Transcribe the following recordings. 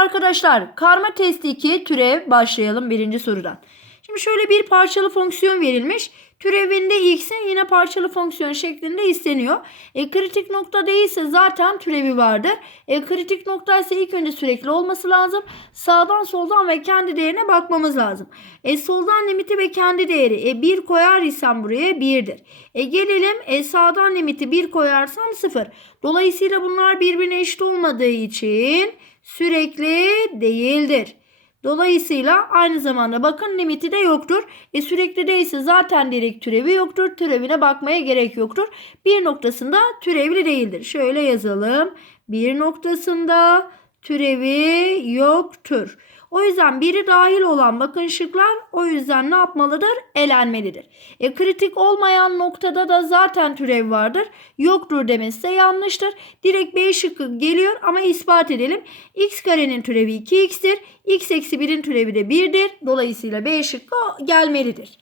arkadaşlar karma testi 2 türev başlayalım birinci sorudan. Şimdi şöyle bir parçalı fonksiyon verilmiş. Türevinde x'in yine parçalı fonksiyon şeklinde isteniyor. E, kritik nokta değilse zaten türevi vardır. E, kritik nokta ise ilk önce sürekli olması lazım. Sağdan soldan ve kendi değerine bakmamız lazım. E, soldan limiti ve kendi değeri. E, 1 koyar isem buraya 1'dir. E, gelelim e, sağdan limiti 1 koyarsam 0. Dolayısıyla bunlar birbirine eşit olmadığı için sürekli değildir. Dolayısıyla aynı zamanda bakın limiti de yoktur. E sürekli değilse zaten direkt türevi yoktur. Türevine bakmaya gerek yoktur. Bir noktasında türevli değildir. Şöyle yazalım. Bir noktasında türevi yoktur. O yüzden biri dahil olan bakın şıklar o yüzden ne yapmalıdır? Elenmelidir. E, kritik olmayan noktada da zaten türev vardır. Yoktur demesi de yanlıştır. Direkt B şıkkı geliyor ama ispat edelim. x karenin türevi 2x'tir. x eksi 1'in türevi de 1'dir. Dolayısıyla B şıkkı gelmelidir.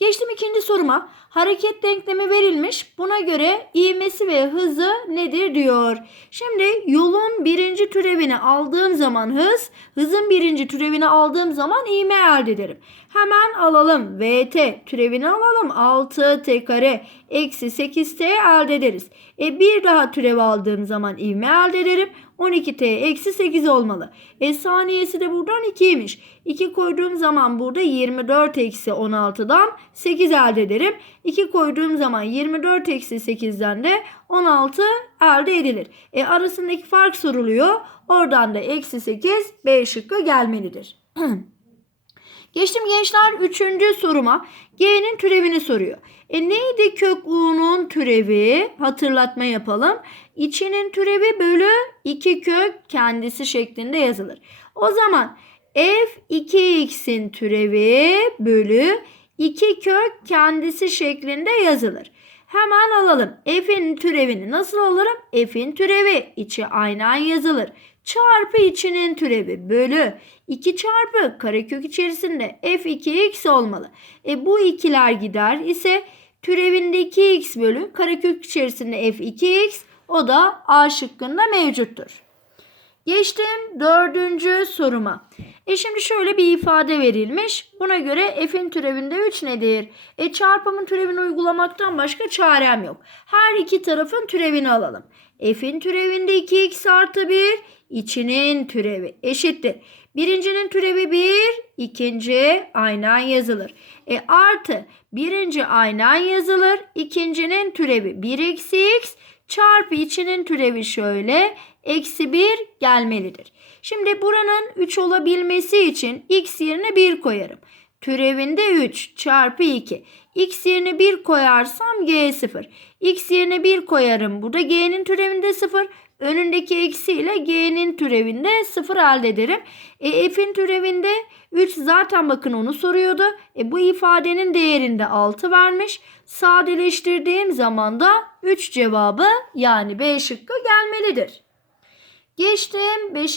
Geçtim ikinci soruma. Hareket denklemi verilmiş. Buna göre ivmesi ve hızı nedir diyor. Şimdi yolun birinci türevini aldığım zaman hız, hızın birinci türevini aldığım zaman ivme elde ederim. Hemen alalım. VT türevini alalım. 6t kare eksi 8t elde ederiz. E bir daha türev aldığım zaman ivme elde ederim. 12t eksi 8 olmalı. E saniyesi de buradan 2'ymiş. 2 koyduğum zaman burada 24 eksi 16'dan 8 elde ederim. 2 koyduğum zaman 24 eksi 8'den de 16 elde edilir. E arasındaki fark soruluyor. Oradan da eksi 8 B şıkkı gelmelidir. Geçtim gençler 3. soruma. G'nin türevini soruyor. E neydi kök U'nun türevi? Hatırlatma yapalım. İçinin türevi bölü 2 kök kendisi şeklinde yazılır. O zaman f2x'in türevi bölü 2 kök kendisi şeklinde yazılır. Hemen alalım. F'in türevini nasıl alırım? F'in türevi içi aynen yazılır. Çarpı içinin türevi bölü 2 çarpı karekök içerisinde f2x olmalı. E bu ikiler gider ise türevindeki x bölü karekök içerisinde f2x o da A şıkkında mevcuttur. Geçtim dördüncü soruma. E şimdi şöyle bir ifade verilmiş. Buna göre f'in türevinde 3 nedir? E çarpımın türevini uygulamaktan başka çarem yok. Her iki tarafın türevini alalım. f'in türevinde 2x artı 1, içinin türevi eşittir. Birincinin türevi 1, ikinci aynen yazılır. E artı birinci aynen yazılır. ikincinin türevi 1 eksi x çarpı içinin türevi şöyle eksi 1 gelmelidir. Şimdi buranın 3 olabilmesi için x yerine 1 koyarım. Türevinde 3 çarpı 2. x yerine 1 koyarsam g 0. x yerine 1 koyarım. Bu da g'nin türevinde 0. Önündeki eksi ile g'nin türevinde 0 elde ederim. E, f'in türevinde 3 zaten bakın onu soruyordu. E, bu ifadenin değerinde 6 vermiş. Sadeleştirdiğim zaman da 3 cevabı yani B şıkkı gelmelidir. Geçtim 5.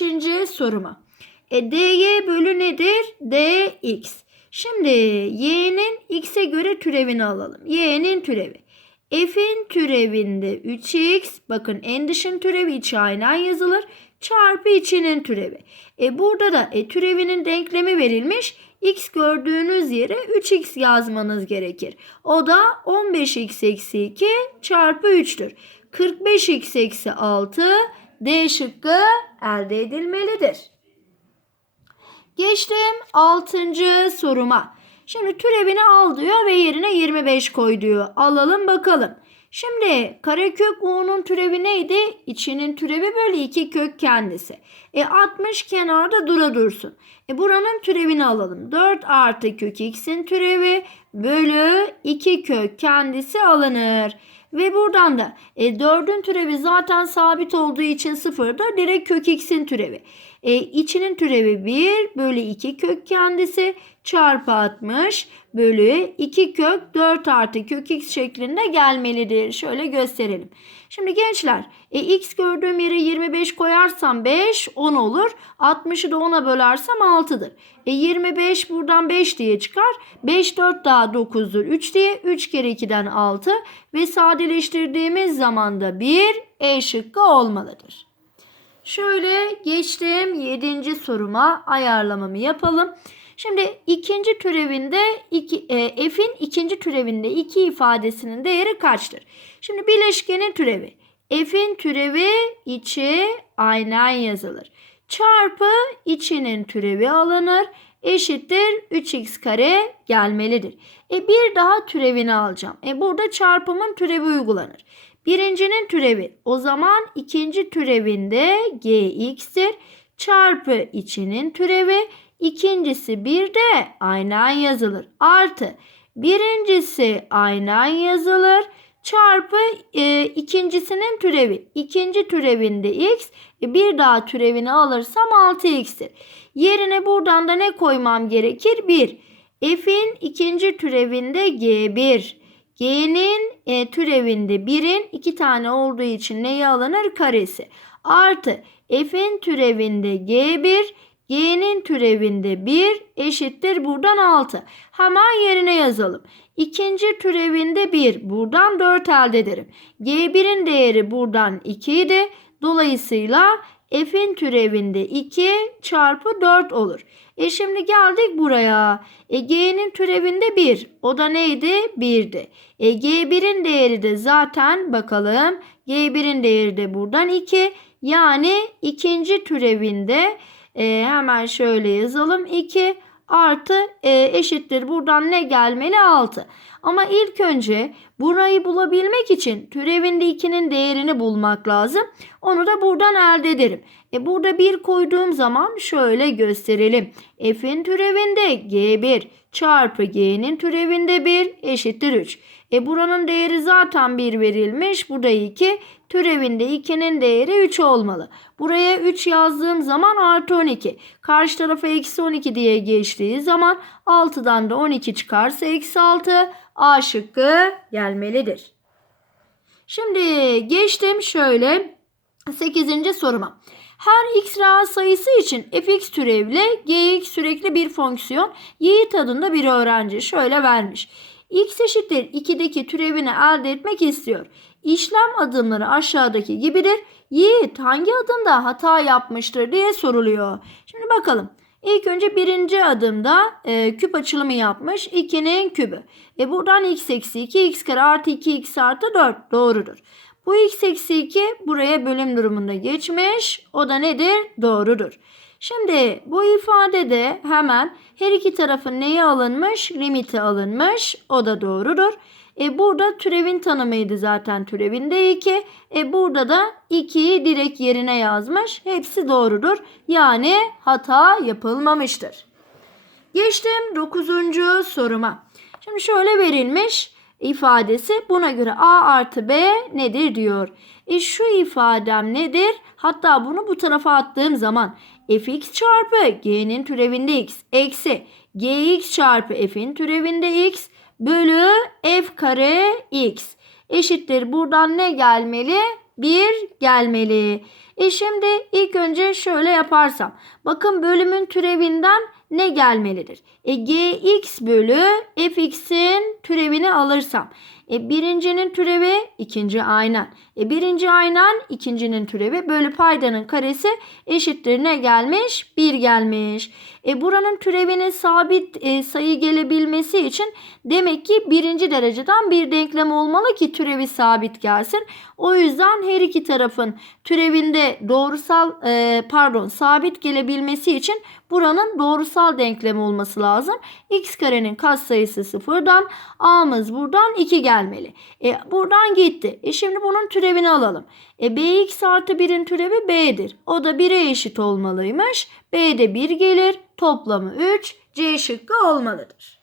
soruma. E, dy bölü nedir? dx. Şimdi y'nin x'e göre türevini alalım. y'nin türevi. F'in türevinde 3x bakın en dışın türevi içi aynen yazılır. Çarpı içinin türevi. E burada da e, türevinin denklemi verilmiş. x gördüğünüz yere 3x yazmanız gerekir. O da 15x eksi 2 çarpı 3'tür. 45x eksi 6 D şıkkı elde edilmelidir. Geçtim 6. soruma. Şimdi türevini al diyor ve yerine 25 koy diyor. Alalım bakalım. Şimdi karekök u'nun türevi neydi? İçinin türevi bölü 2 kök kendisi. E 60 kenarda dura dursun. E buranın türevini alalım. 4 artı kök x'in türevi bölü 2 kök kendisi alınır. Ve buradan da e, 4'ün türevi zaten sabit olduğu için sıfırda direkt kök x'in türevi. E, içinin türevi 1 bölü 2 kök kendisi çarpı 60 bölü 2 kök 4 artı kök x şeklinde gelmelidir. Şöyle gösterelim. Şimdi gençler e, x gördüğüm yere 25 koyarsam 5 10 olur. 60'ı da 10'a bölersem 6'dır. E, 25 buradan 5 diye çıkar. 5 4 daha 9'dur 3 diye 3 kere 2'den 6 ve sadeleştirdiğimiz zaman da 1 E şıkkı olmalıdır. Şöyle geçtim 7. soruma ayarlamamı yapalım. Şimdi ikinci türevinde iki, e, f'in ikinci türevinde iki ifadesinin değeri kaçtır? Şimdi bileşkenin türevi. F'in türevi içi aynen yazılır. Çarpı içinin türevi alınır. Eşittir 3x kare gelmelidir. E bir daha türevini alacağım. E burada çarpımın türevi uygulanır. Birincinin türevi o zaman ikinci türevinde gx'tir. Çarpı içinin türevi ikincisi bir de aynen yazılır. Artı birincisi aynen yazılır. Çarpı e, ikincisinin türevi. İkinci türevinde x e, bir daha türevini alırsam 6x'tir. Yerine buradan da ne koymam gerekir? 1. F'in ikinci türevinde g1. G'nin e, türevinde 1'in 2 tane olduğu için neyi alınır? Karesi. Artı F'in türevinde G1, G'nin türevinde 1 eşittir buradan 6. Hemen yerine yazalım. İkinci türevinde 1 buradan 4 elde ederim. G1'in değeri buradan 2 idi. Dolayısıyla F'in türevinde 2 çarpı 4 olur. E şimdi geldik buraya. E G'nin türevinde 1. O da neydi? 1'di. E G1'in değeri de zaten bakalım. G1'in değeri de buradan 2. Yani ikinci türevinde e, hemen şöyle yazalım. 2 artı e, eşittir. Buradan ne gelmeli? 6. Ama ilk önce burayı bulabilmek için türevinde 2'nin değerini bulmak lazım. Onu da buradan elde ederim. E burada 1 koyduğum zaman şöyle gösterelim. F'in türevinde G1 çarpı G'nin türevinde 1 eşittir 3. E buranın değeri zaten 1 verilmiş. Burada 2. Türevinde 2'nin değeri 3 olmalı. Buraya 3 yazdığım zaman artı 12. Karşı tarafa eksi 12 diye geçtiği zaman 6'dan da 12 çıkarsa eksi 6. A şıkkı gelmelidir. Şimdi geçtim şöyle 8. soruma. Her x reel sayısı için fx türevli gx sürekli bir fonksiyon y tadında bir öğrenci şöyle vermiş. X eşittir 2'deki türevini elde etmek istiyor. İşlem adımları aşağıdaki gibidir. Yiğit hangi adımda hata yapmıştır diye soruluyor. Şimdi bakalım. İlk önce birinci adımda e, küp açılımı yapmış. 2'nin kübü. E buradan x eksi 2 x kare artı 2 x artı 4 doğrudur. Bu x eksi 2 buraya bölüm durumunda geçmiş. O da nedir? Doğrudur. Şimdi bu ifadede hemen her iki tarafın neyi alınmış? Limiti alınmış. O da doğrudur. E burada türevin tanımıydı zaten türevinde 2. E burada da 2'yi direkt yerine yazmış. Hepsi doğrudur. Yani hata yapılmamıştır. Geçtim 9. soruma. Şimdi şöyle verilmiş ifadesi buna göre A artı B nedir diyor. E şu ifadem nedir? Hatta bunu bu tarafa attığım zaman fx çarpı g'nin türevinde x eksi gx çarpı f'in türevinde x bölü f kare x eşittir. Buradan ne gelmeli? 1 gelmeli. E şimdi ilk önce şöyle yaparsam. Bakın bölümün türevinden ne gelmelidir? E gx bölü fx'in türevini alırsam. E birincinin türevi ikinci aynen. E birinci aynen ikincinin türevi bölü paydanın karesi eşittir ne gelmiş? 1 gelmiş. E buranın türevinin sabit e, sayı gelebilmesi için demek ki birinci dereceden bir denklem olmalı ki türevi sabit gelsin. O yüzden her iki tarafın türevinde doğrusal e, pardon sabit gelebilmesi için buranın doğrusal denklem olması lazım. X karenin katsayısı sıfırdan a'mız buradan 2 gelmeli. E, buradan gitti. E şimdi bunun türevini alalım. E, bx artı 1'in türevi b'dir. O da 1'e eşit olmalıymış. b'de 1 gelir. Toplamı 3. C şıkkı olmalıdır.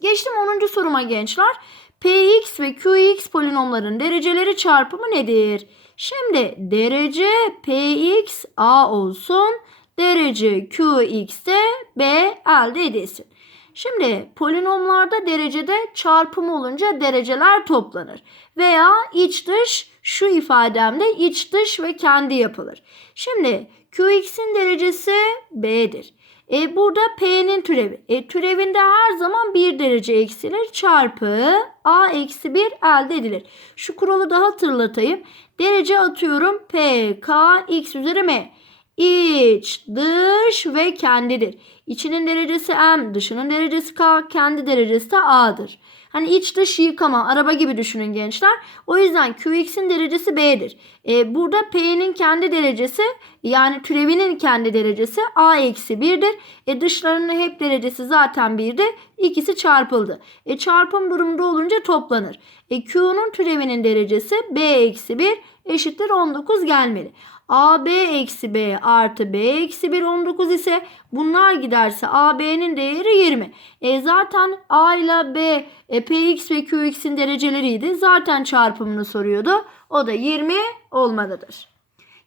Geçtim 10. soruma gençler. Px ve Qx polinomların dereceleri çarpımı nedir? Şimdi derece Px A olsun. Derece Qx de B elde edilsin. Şimdi polinomlarda derecede çarpım olunca dereceler toplanır. Veya iç dış şu ifademde iç dış ve kendi yapılır. Şimdi Qx'in derecesi B'dir. E burada P'nin türevi. E, türevinde her zaman bir derece eksilir. Çarpı A eksi 1 elde edilir. Şu kuralı da hatırlatayım. Derece atıyorum P, K, X üzeri M. İç, dış ve kendidir. İçinin derecesi M, dışının derecesi K, kendi derecesi de A'dır. Hani iç dış yıkama, araba gibi düşünün gençler. O yüzden QX'in derecesi B'dir. E, burada P'nin kendi derecesi yani türevinin kendi derecesi A eksi 1'dir. E, dışlarının hep derecesi zaten 1'di. İkisi çarpıldı. E, çarpım durumunda olunca toplanır. E, Q'nun türevinin derecesi B eksi 1 eşittir 19 gelmeli. AB eksi B artı B eksi 1 19 ise bunlar giderse AB'nin değeri 20. E zaten A ile B e, Px ve Qx'in dereceleriydi. Zaten çarpımını soruyordu. O da 20 olmalıdır.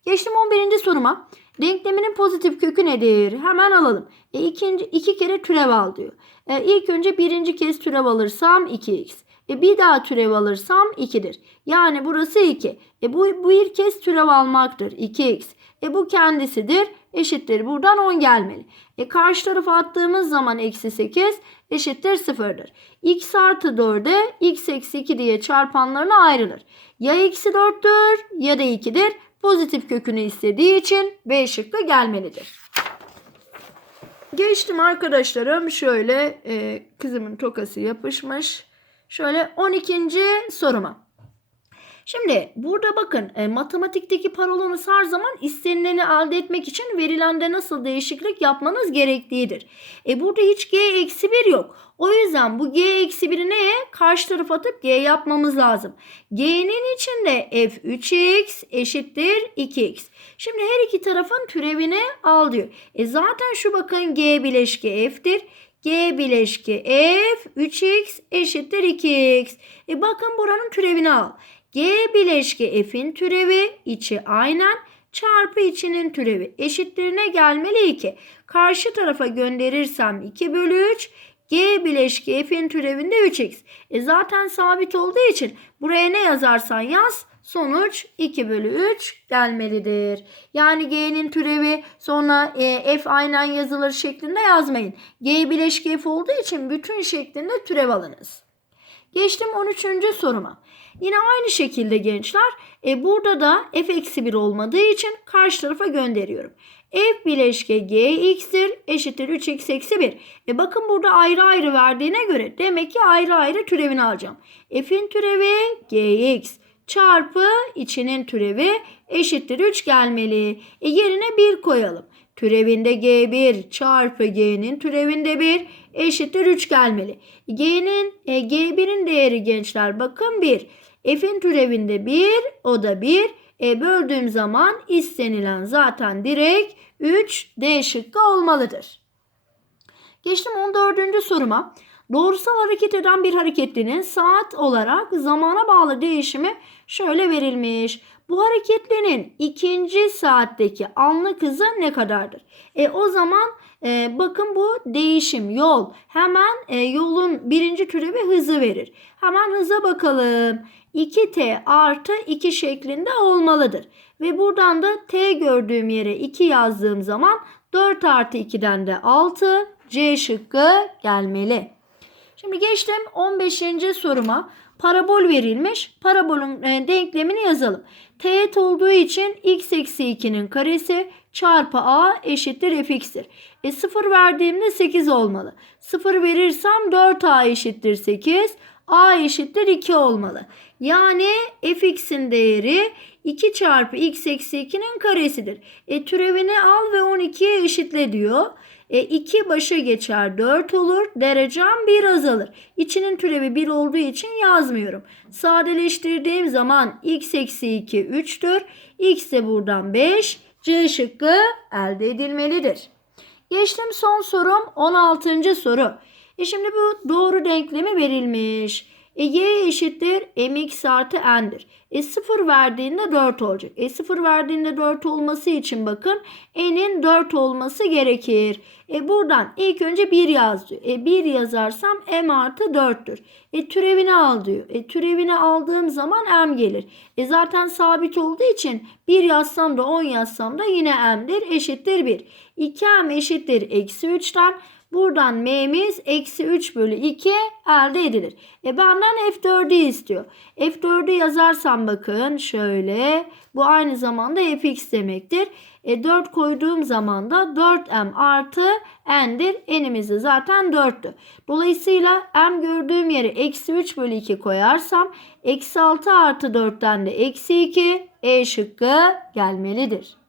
Geçtim 11. soruma. Denkleminin pozitif kökü nedir? Hemen alalım. E, ikinci, iki kere türev al diyor. E, ilk önce birinci kez türev alırsam 2x. E, bir daha türev alırsam 2'dir. Yani burası 2. E, bu, bu bir kez türev almaktır. 2x. E, bu kendisidir. Eşittir. Buradan 10 gelmeli. E, karşı tarafa attığımız zaman eksi 8 eşittir 0'dır. x artı 4'e x eksi 2 diye çarpanlarına ayrılır. Ya eksi 4'tür ya da 2'dir. Pozitif kökünü istediği için B şıkkı gelmelidir. Geçtim arkadaşlarım. Şöyle e, kızımın tokası yapışmış. Şöyle 12. soruma. Şimdi burada bakın e, matematikteki parolonu her zaman istenileni elde etmek için verilende nasıl değişiklik yapmanız gerektiğidir. E burada hiç g eksi 1 yok. O yüzden bu g eksi 1'i neye? Karşı tarafa atıp g yapmamız lazım. g'nin içinde f3x eşittir 2x. Şimdi her iki tarafın türevini al diyor. E zaten şu bakın g bileşke f'tir. G bileşke f 3x eşittir 2x. E bakın buranın türevini al. G bileşke f'in türevi içi aynen çarpı içinin türevi eşittirine gelmeli 2. Karşı tarafa gönderirsem 2 bölü 3 G bileşke f'in türevinde 3x. E zaten sabit olduğu için buraya ne yazarsan yaz sonuç 2 bölü 3 gelmelidir. Yani G'nin türevi sonra e, F aynen yazılır şeklinde yazmayın. G bileşke F olduğu için bütün şeklinde türev alınız. Geçtim 13. soruma. Yine aynı şekilde gençler e, burada da f eksi 1 olmadığı için karşı tarafa gönderiyorum. f bileşke gx'tir eşittir 3x eksi 1. E bakın burada ayrı ayrı verdiğine göre demek ki ayrı ayrı türevini alacağım. f'in türevi gx çarpı içinin türevi eşittir 3 gelmeli. E yerine 1 koyalım. Türevinde G1 çarpı G'nin türevinde 1 eşittir 3 gelmeli. G'nin e, G1'in değeri gençler bakın 1. F'in türevinde 1 o da 1. E, böldüğüm zaman istenilen zaten direkt 3 D şıkkı olmalıdır. Geçtim 14. soruma. Doğrusal hareket eden bir hareketlinin saat olarak zamana bağlı değişimi şöyle verilmiş. Bu hareketlinin ikinci saatteki anlık hızı ne kadardır? E, o zaman e, bakın bu değişim yol. Hemen e, yolun birinci türevi hızı verir. Hemen hıza bakalım. 2t artı 2 şeklinde olmalıdır. Ve buradan da t gördüğüm yere 2 yazdığım zaman 4 artı 2'den de 6 C şıkkı gelmeli. Şimdi geçtim 15. soruma. Parabol verilmiş. Parabolün e, denklemini yazalım. Teğet olduğu için x eksi 2'nin karesi çarpı a eşittir fx'tir. E 0 verdiğimde 8 olmalı. 0 verirsem 4a eşittir 8. a eşittir 2 olmalı. Yani fx'in değeri 2 çarpı x eksi 2'nin karesidir. E türevini al ve 12'ye eşitle diyor. E 2 başa geçer 4 olur. Derecem 1 azalır. İçinin türevi 1 olduğu için yazmıyorum. Sadeleştirdiğim zaman x eksi 2 3'tür. X de buradan 5. C şıkkı elde edilmelidir. Geçtim son sorum 16. soru. E şimdi bu doğru denklemi verilmiş. E, y eşittir mx artı n'dir. E 0 verdiğinde 4 olacak. E 0 verdiğinde 4 olması için bakın n'in 4 olması gerekir. E buradan ilk önce 1 yaz diyor. E 1 yazarsam m artı 4'tür. E türevini al diyor. E türevini aldığım zaman m gelir. E zaten sabit olduğu için 1 yazsam da 10 yazsam da yine m'dir. Eşittir 1. 2m eşittir eksi 3'ten Buradan m'miz eksi 3 bölü 2 elde edilir. E benden F4'ü istiyor. F4'ü yazarsam bakın şöyle. Bu aynı zamanda fx demektir. E 4 koyduğum zaman da 4m artı n'dir. N'imiz de zaten 4'tü. Dolayısıyla m gördüğüm yere eksi 3 bölü 2 koyarsam eksi 6 artı 4'ten de eksi 2 E şıkkı gelmelidir.